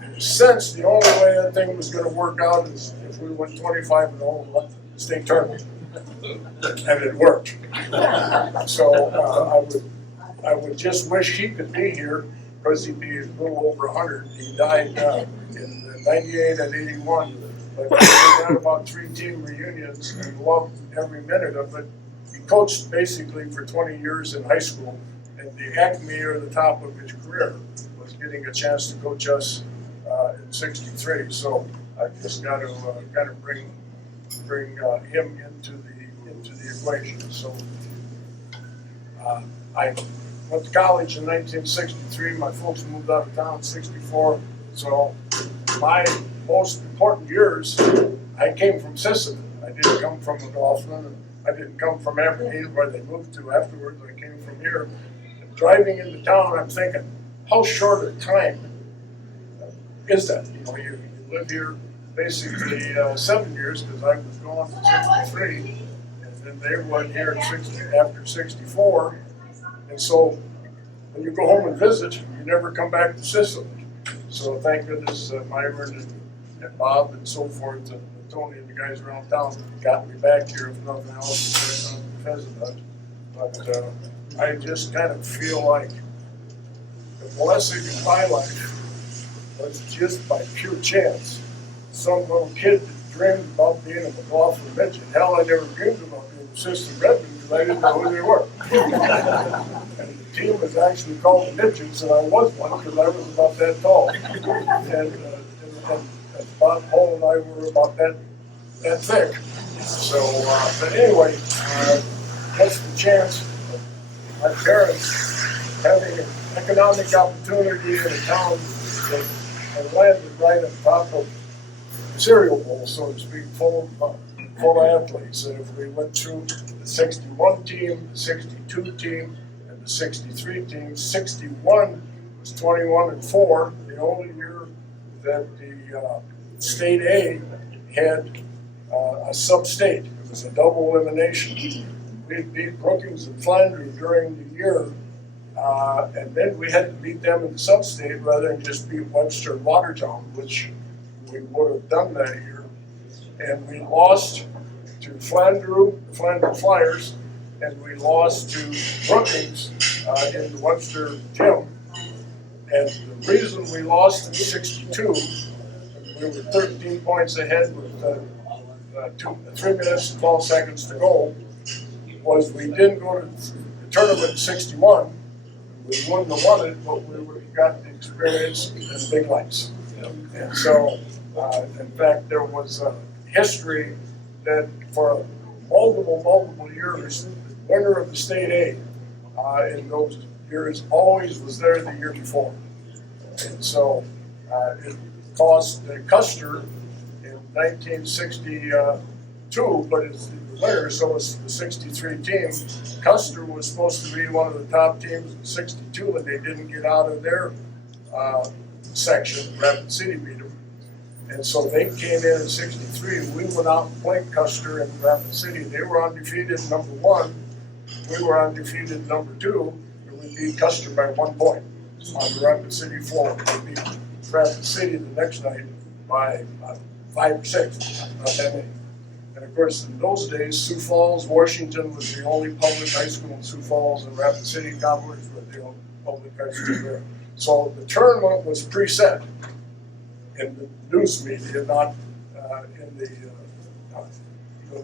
in a sense, the only way that thing was going to work out is if we went 25-0 and the state tournament, and it worked. So I would just wish he could be here because he'd be a little over 100. He died in 98 and 81. But we had about 3 team reunions and loved every minute of it. He coached basically for 20 years in high school, and the acme or the top of his career was getting a chance to coach us in '63. So I just got to bring him into the equation. So I went to college in 1963. My folks moved out of town in '64. So my most important years, I came from Sisseton. I didn't come from McLaughlin, and I didn't come from Aberdeen, where they moved to afterwards. I came from here. And driving into town, I'm thinking, how short a time is that? You know, you live here basically 7 years, because I was gone in '63, and then they went here in after '64. And so when you go home and visit, you never come back to Sisseton. So thank goodness Myron and Bob and so forth, and Tony and the guys around town got me back here, if nothing else, because of that. But I just kind of feel like the blessing in my life was just by pure chance. Some little kid that dreamed about being a McLaughlin midget. Hell, I never dreamed about being an assistant Redmond because I didn't know who they were. And the team was actually called the Midgets, and I was one because I was about that tall. And Bob Hall and I were about that thick. So, but anyway, that's the chance of my parents having an economic opportunity in a town that landed right on top of the cereal bowl, so to speak, full of athletes. And if we went through the '61 team, the '62 team, and the '63 team, '61 was 21-4, the only year that the State A had a sub-state. It was a double elimination. We beat Brookings and Flanders during the year, and then we had to beat them in the sub-state rather than just beat Webster and Watertown, which we would have done that year. And we lost to the Flanders Flyers, and we lost to Brookings in the Webster gym. And the reason we lost in '62, we were 13 points ahead with 3 minutes and 12 seconds to go, was we didn't go to the tournament in '61. We wouldn't have won it, but we would have got the experience in the big lights. And so, in fact, there was a history that for multiple years, the winner of the State A in those years always was there the year before. And so it cost Custer in 1962, but it's the winner, so it's the '63 team. Custer was supposed to be one of the top teams in '62, and they didn't get out of their section. Rapid City beat them. And so they came in '63. We went out and played Custer in Rapid City. They were undefeated #1. We were undefeated #2. And we beat Custer by 1 point on the Rapid City floor. We beat Rapid City the next night by 5 or 6, not that many. And of course, in those days, Sioux Falls, Washington was the only public high school in Sioux Falls, and Rapid City Cowboys were the only public high school there. So the tournament was preset in the news media, not in the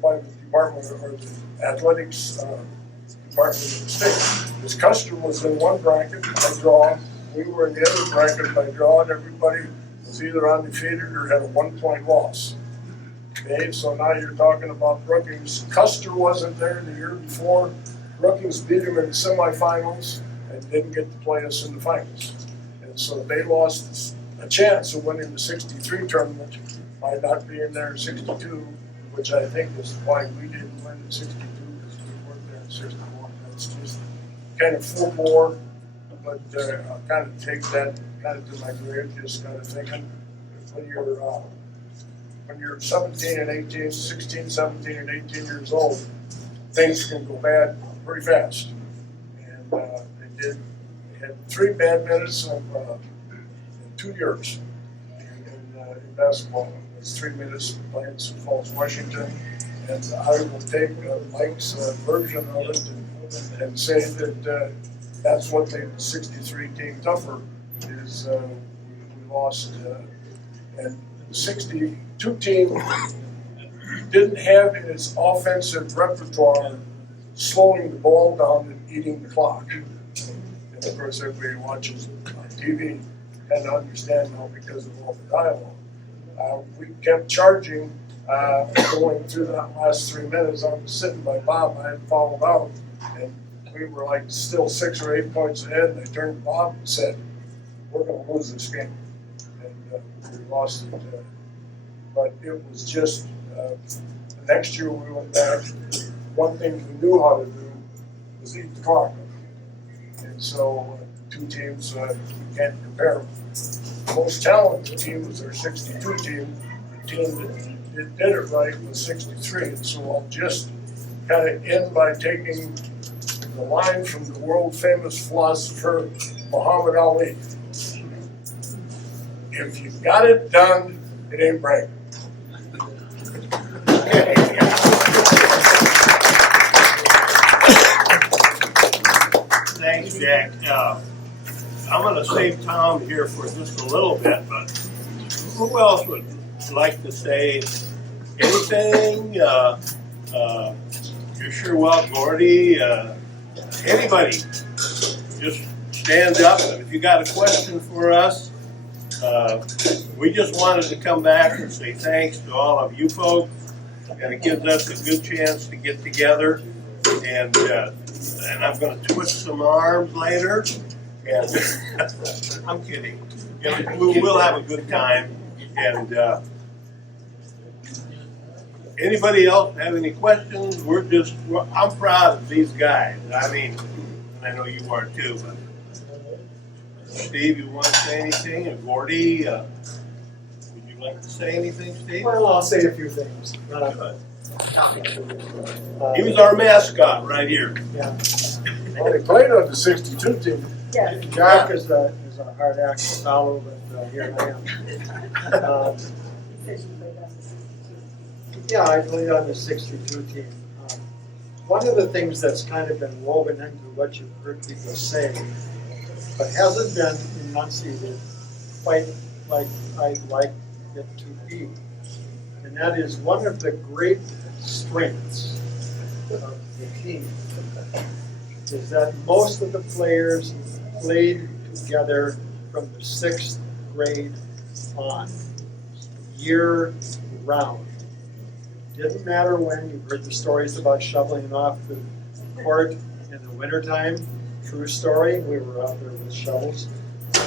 by the department or the athletics department of the state. Because Custer was in one bracket by draw, we were in the other bracket by draw, and everybody was either undefeated or had a 1 point loss. Okay, so now you're talking about Brookings. Custer wasn't there the year before. Brookings beat him in the semifinals and didn't get to play us in the finals. And so they lost a chance of winning the '63 tournament by not being there in '62, which I think is why we didn't win in '62, because we weren't there in '61. That's just kind of full bore, but I'll kind of take that kind of to my grave, just kind of thinking, if when you're 17 and 18, 16, 17 and 18 years old, things can go bad pretty fast. And they had 3 bad minutes in 2 years in basketball. It was 3 minutes playing Sioux Falls, Washington. And I will take Mike's version of it and say that that's what made the 63 team tougher, is we lost, and the 62 team didn't have in its offensive repertoire slowing the ball down and eating the clock. And of course, everybody watches on TV and understand now because of all the dialogue. We kept charging, going through that last 3 minutes. I was sitting by Bob, I had fouled out, and we were like still 6 or 8 points ahead, and I turned to Bob and said, we're gonna lose this game. And we lost it. But it was just, the next year we went back, one thing we knew how to do was eat the clock. And so 2 teams, you can't compare them. The most talented team was our 62 team. The team that did it right was 63. And so I'll just kind of end by taking the line from the world famous philosopher Muhammad Ali. If you got it done, it ain't right. Thanks, Jack. I'm gonna save Tom here for just a little bit, but who else would like to say anything? You're sure well, Gordy. Anybody, just stand up. And if you got a question for us, we just wanted to come back and say thanks to all of you folks, and it gives us a good chance to get together. And I'm going to twist some arms later. And I'm kidding. Yeah, we'll have a good time. And anybody else have any questions? I'm proud of these guys. I mean, I know you are too. But Steve, you want to say anything? And Gordy, would you like to say anything, Steve? Well, I'll say a few things. He was our mascot right here. Yeah. Well, they played on the 62 team. Jack is a hard act to follow, but here I am. Yeah, I played on the 62 team. One of the things that's kind of been woven into what you've heard people say, but hasn't been enunciated quite like I'd like it to be, and that is one of the great strengths of the team is that most of the players played together from the 6th grade on, year round. Didn't matter when. You've heard the stories about shoveling off the court in the wintertime. True story. We were out there with shovels.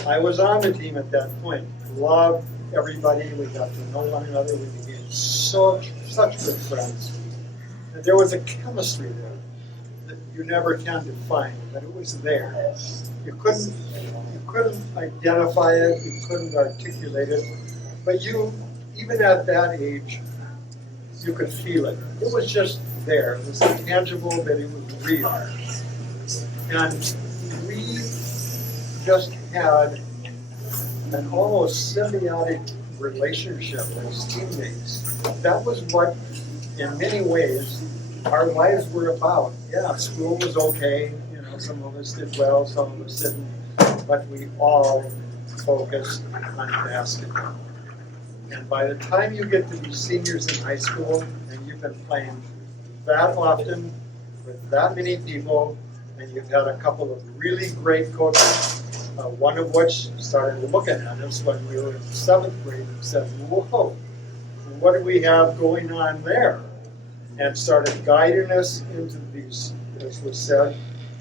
I was on the team at that point. Loved everybody. We got to know one another. We became such good friends. And there was a chemistry there that you never can define, but it was there. You couldn't identify it. You couldn't articulate it. But even at that age, you could feel it. It was just there. It was intangible, but it was real. And we just had an almost symbiotic relationship as teammates. That was what, in many ways, our lives were about. Yeah, school was okay. You know, some of us did well, some of us didn't. But we all focused on basketball. And by the time you get to be seniors in high school, and you've been playing that often with that many people, and you've had a couple of really great coaches, one of which started looking at us when we were in 7th grade and said, whoa, what do we have going on there? And started guiding us into these, as was said,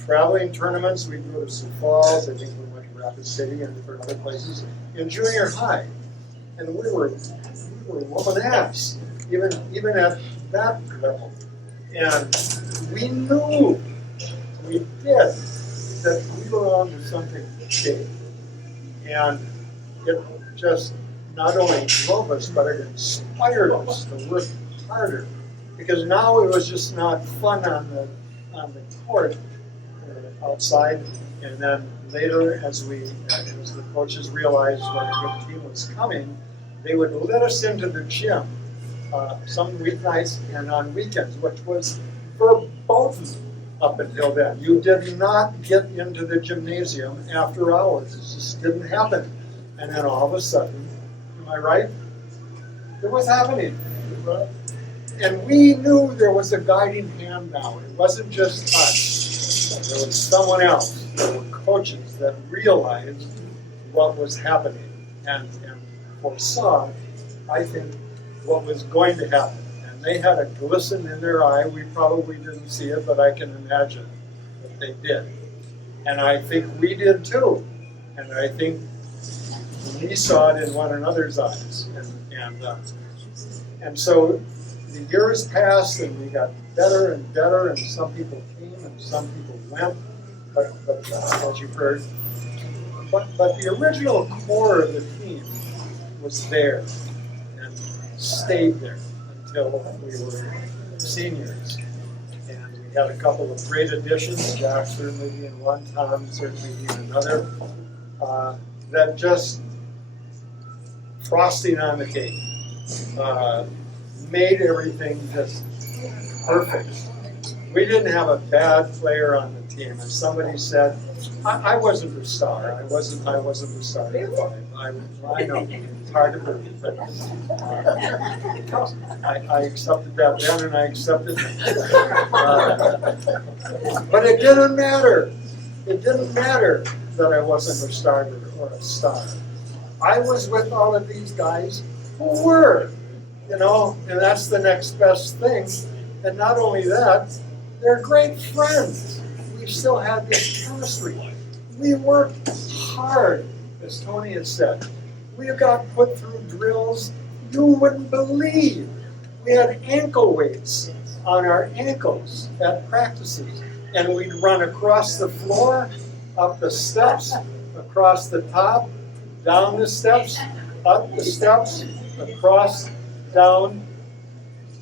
traveling tournaments. We'd go to Sioux Falls, I think we went to Rapid City and different other places in junior high. And we were whooping ass, even at that level. And we knew, we did, that we were on to something big. And it just not only drove us, but it inspired us to work harder. Because now it was just not fun on the court outside, and then later, as the coaches realized when a good team was coming, they would let us into the gym some weeknights and on weekends, which was verboten up until then. You did not get into the gymnasium after hours. It just didn't happen. And then all of a sudden, am I right? It was happening. And we knew there was a guiding hand now. It wasn't just us. There was someone else. There were coaches that realized what was happening and foresaw, I think, what was going to happen. And they had a glisten in their eye. We probably didn't see it, but I can imagine that they did. And I think we did too. And I think we saw it in one another's eyes. And so the years passed and we got better and better, and some people came and some people went, but as you've heard. But the original core of the team was there and stayed there until we were seniors. And we had a couple of great additions, Jack certainly being one, Tom certainly being another, that just frosting on the cake. Made everything just perfect. We didn't have a bad player on the team. And somebody said, I wasn't the star. I wasn't the star. I know it's hard to believe, but I accepted that then, and I accepted it. But it didn't matter. It didn't matter that I wasn't a starter or a star. I was with all of these guys who were. And that's the next best thing. And not only that, they're great friends. We still had this chemistry. We worked hard, as Tony has said. We got put through drills you wouldn't believe. We had ankle weights on our ankles at practices. And we'd run across the floor, up the steps, across the top, down the steps, up the steps, across, down.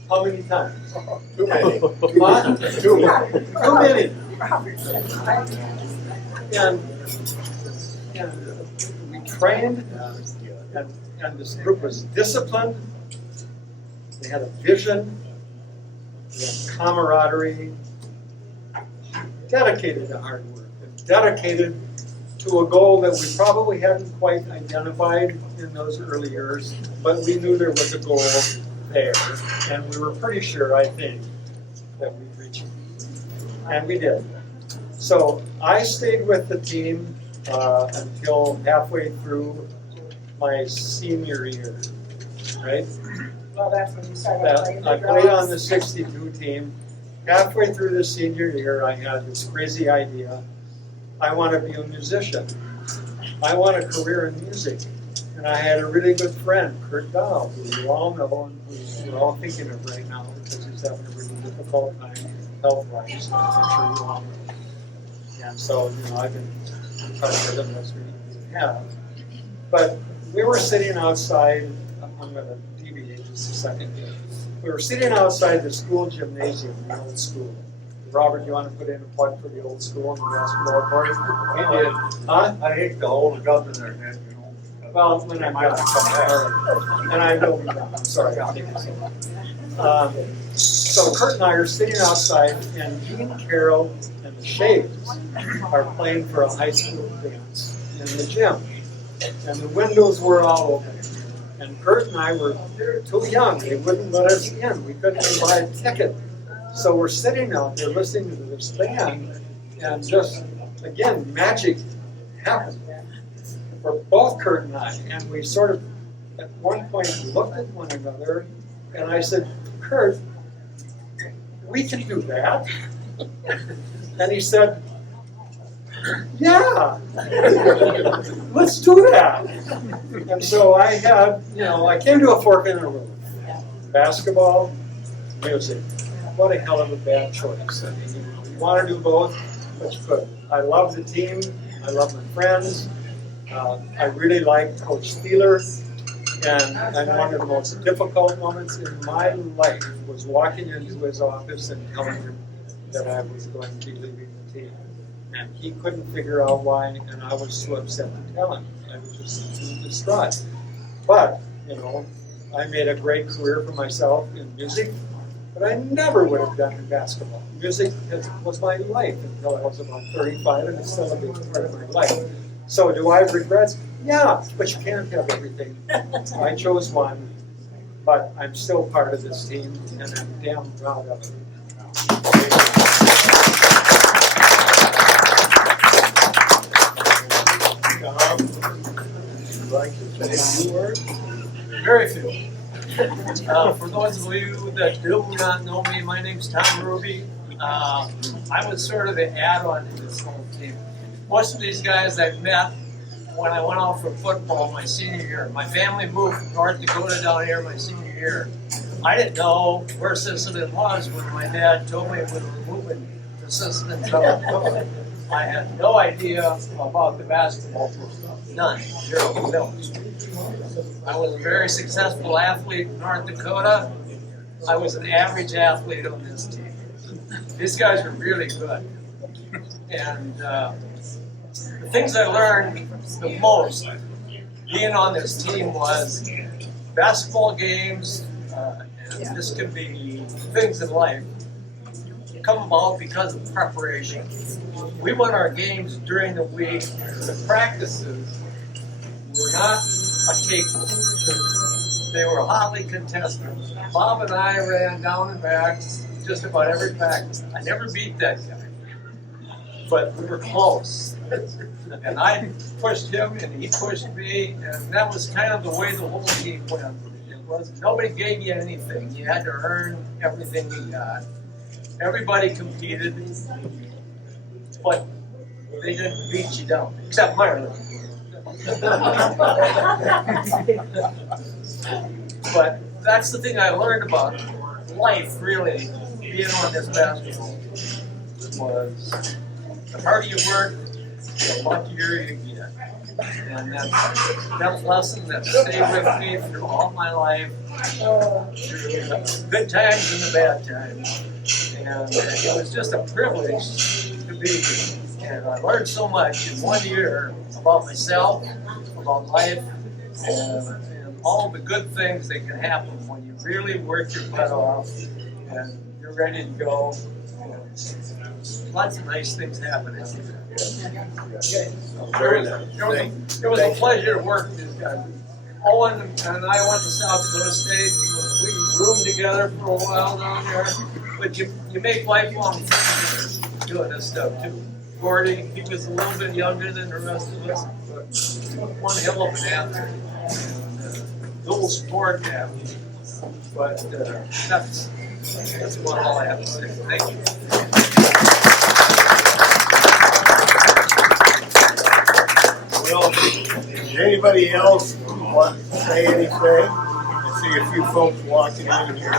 How many times? Too many. What? Too many. Too many. And we trained, and this group was disciplined. They had a vision, they had camaraderie, dedicated to hard work, and dedicated to a goal that we probably hadn't quite identified in those early years, but we knew there was a goal there, and we were pretty sure, I think, that we'd reach it. And we did. So I stayed with the team until halfway through my senior year, right? Well, that's when you started playing the I played on the drums. 62 team. Halfway through the senior year, I had this crazy idea. I want to be a musician. I want a career in music. And I had a really good friend, Kurt Dow, who you all know and who we're all thinking of right now because he's having a really difficult time health-wise. I'm sure you all know. And so, I've been in touch with him as we have. But we were sitting outside, I'm going to deviate just a second here. We were sitting outside the school gymnasium, the old school. Robert, you want to put in a plug for the old school and the basketball court? He did. Huh? I hate to hold it up in there, man, Well, when I'm done, and I will be done, I'm sorry. So Kurt and I are sitting outside, and Gene Carroll and the Shades are playing for a high school dance in the gym. And the windows were all open. And Kurt and I were too young, they wouldn't let us in, we couldn't even buy a ticket. So we're sitting out there listening to this band, and just, again, magic happened for both Kurt and I. And we sort of, at one point, looked at one another, and I said, Kurt, we can do that. And he said, yeah, let's do that. And so I had, I came to a fork in the road. Basketball, music. What a hell of a bad choice. I mean, you want to do both, but you could. I love the team. I love my friends. I really like Coach Thieler. And one of the most difficult moments in my life was walking into his office and telling him that I was going to be leaving the team. And he couldn't figure out why, and I was so upset to tell him. I was just too distraught. But, you know, I made a great career for myself in music, but I never would have done in basketball. Music was my life until I was about 35, and it's still a big part of my life. So do I have regrets? Yeah, but you can't have everything. I chose one, but I'm still part of this team, and I'm damn proud of it. Would you like to say a few words? Very few. For those of you that do not know me, my name's Tom Ruby. I was sort of the add-on to this whole team. Most of these guys I met when I went out for football my senior year. My family moved from North Dakota down here my senior year. I didn't know where Sisseton was when my dad told me we were moving to Sisseton, South Dakota. I had no idea about the basketball program. None. Zero. No. I was a very successful athlete in North Dakota. I was an average athlete on this team. These guys were really good. And the things I learned the most being on this team was basketball games, and this can be things in life, come about because of preparation. We won our games during the week. The practices were not a cakewalk. They were hotly contested. Bob and I ran down and back just about every practice. I never beat that guy, but we were close. And I pushed him, and he pushed me, and that was kind of the way the whole team went. It was nobody gave you anything. You had to earn everything you got. Everybody competed, but they didn't beat you down, except Maryland. But that's the thing I learned about life, really, being on this basketball team, was the harder you work, the luckier you get. And that lesson that stayed with me through all my life, through the good times and the bad times. And it was just a privilege to be here. And I learned so much in 1 year about myself, about life, and all the good things that can happen when you really work your butt off and you're ready to go. Lots of nice things happen. It was a pleasure to work with these guys. Owen and I went to South Dakota State. We roomed together for a while down there. But you make lifelong friends doing this stuff too. Gordy, he was a little bit younger than the rest of us, but one hell of an athlete. Little sport athlete. But that's about all I have to say. Thank you. Well, does anybody else want to say anything? I see a few folks walking in here. I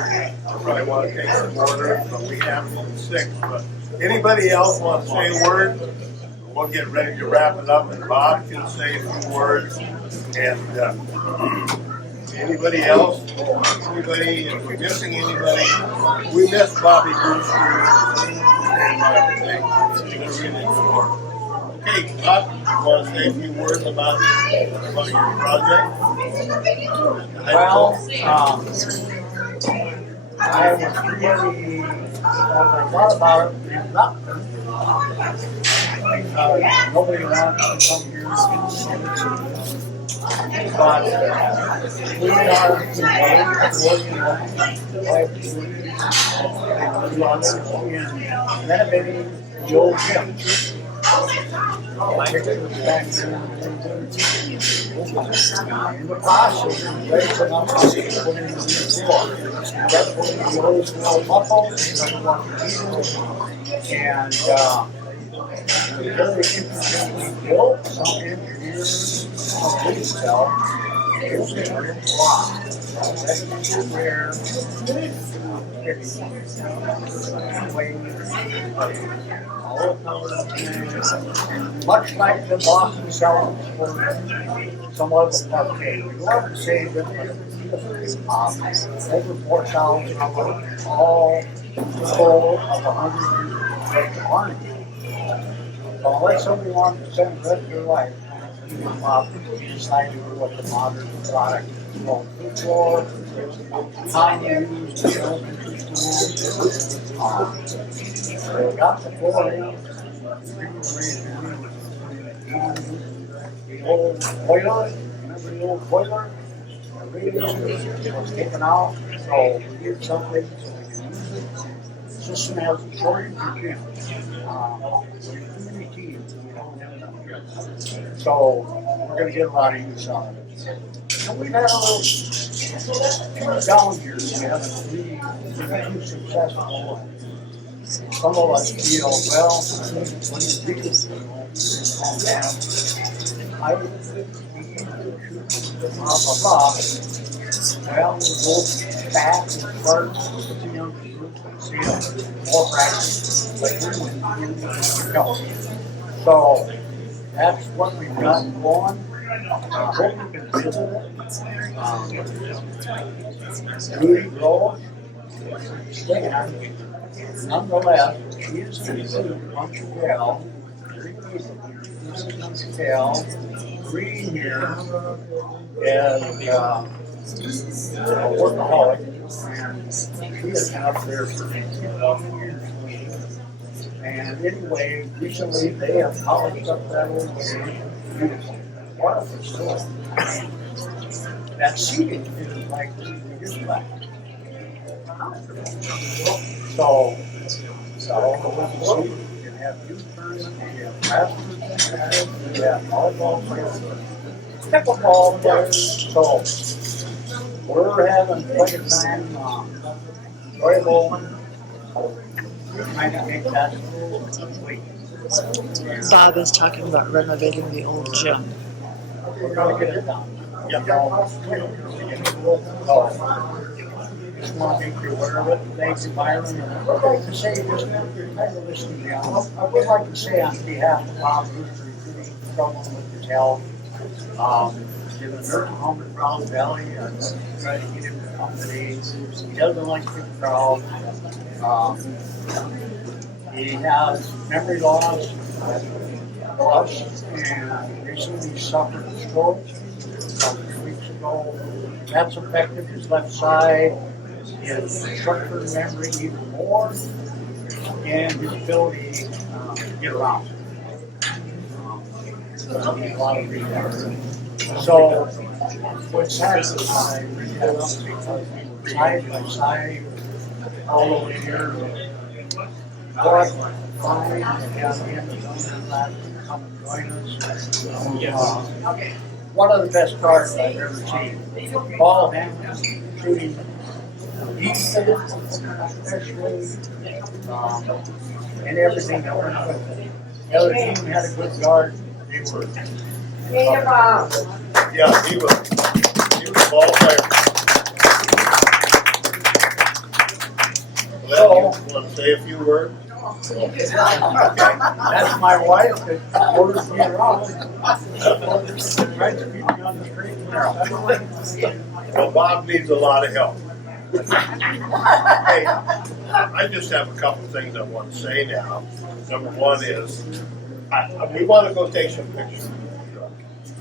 probably want to take some orders, but we have till 6. But anybody else want to say a word? We'll get ready to wrap it up, and Bob can say a few words. And anybody else? Anybody? If we're missing anybody, we miss Bobby Brewster and they're really good. Okay, Bob, you want to say a few words about your project? Well, I was really, as I thought about it, reluctant, because nobody wanted to come here and see it. But we are working on life in renovating the old gym. In the process, we're raising up putting in the floor. That's putting the old school muffle, and very interestingly built. Some engineers, please tell, it's very blocked. Where Much like the Boston Celtics for some other parquet, we love to say that over 4,000 of them, all full of 100 years of warranty. So unless somebody wants to send the rest of their life, we decided what the modern product is called. Floor, time used in elementary school. We got the floor in. The old boiler, remember the old boiler? The radiator was taken out, so we did something so we can use it. The system has a shortage of gym. Too many teams, we don't have enough gym. So we're gonna get a lot of use out of it. And we've had a little down years, we haven't really been too successful. Some of us feel, well, when you do this, I blah, blah, blah. Well, we'll go back and start with the younger group and see more practice like we're doing in the company. So that's what we've got going. I hope you can visit it. Rudy Rose, Stan, nonetheless, she is considered a bunch of gal, very easy. Gal, Green here, and a workaholic, and she has been up there for 12 years. And anyway, recently they have polished up that old way. Beautiful. What a facility. That seating is like years back. So, you can have youth tournaments, you have basketball, you have volleyball players, pickleball players. So, we're having plenty of time, enjoyable, trying to make that complete. Bob is talking about renovating the old gym. We're gonna get it done. Just want to make you aware of it. Thanks, Byron. And I'd like to say, just kind of listening to I would like to say on behalf of Bob Rooster, really struggling with his health, giving a nursing home in Brown Valley, trying to get him to company. He doesn't like the crowd. He has memory loss, and recently suffered a stroke about 3 weeks ago. That's affected his left side, his short-term memory even more, and his ability to get around. So he needs a lot of rehab. So what's sad is I really had up because we were side by side all over here. What fine to have him come and join us. One of the best cards I've ever seen. Ball handles, shooting defense, especially, and everything that went with it. The other team had a good guard. They were. Yeah, he was a ball player. Well, you want to say a few words? That's my wife that orders me around. Tries to keep me on the straight and narrow. Well, Bob needs a lot of help. Hey, I just have a couple things I want to say now. Number one is, we want to go take some pictures.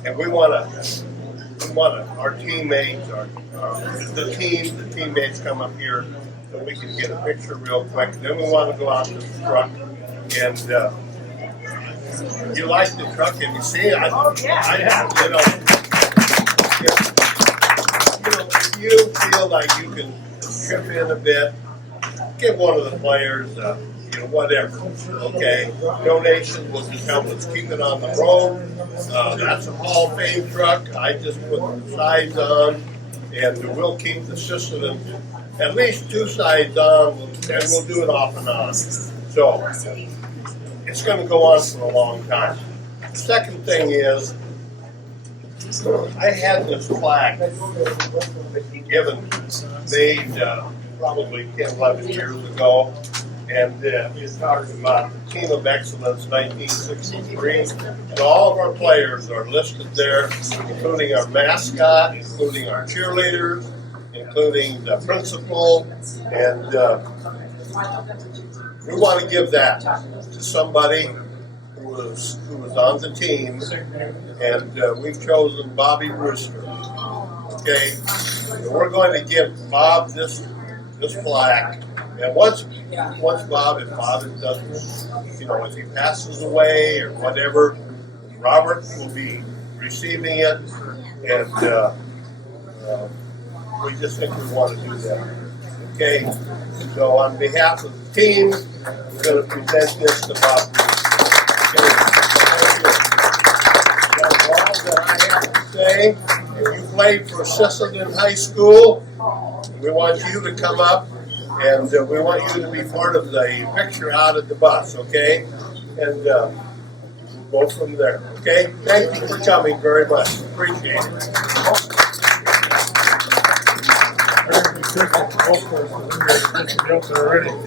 And we want our teammates, the teammates come up here so we can get a picture real quick. Then we want to go out to the truck and you like the truck and you see it. If you feel like you can chip in a bit, give one of the players, whatever. Okay, donations will just help us keep it on the road. That's a Hall of Fame truck. I just put the sides on, and we'll keep the system at least 2 sides on, and we'll do it off and on. So it's going to go on for a long time. The second thing is, I had this plaque made probably 10, 11 years ago, And he's talking about the Team of Excellence 1963. And all of our players are listed there, including our mascot, including our cheerleaders, including the principal. And we want to give that to somebody who was on the team. And we've chosen Bobby Brewster. Okay? And we're going to give Bob this plaque. And once Bob, if Bob doesn't, you know, if he passes away or whatever, Robert will be receiving it, and we just think we want to do that. Okay, so on behalf of the team, we're going to present this to Bob. Okay, thank you. That's all that I have to say. If you played for Sisseton High School, we want you to come up. And we want you to be part of the picture out at the bus, okay? And we'll go from there, okay? Thank you for coming very much. Appreciate it. Already.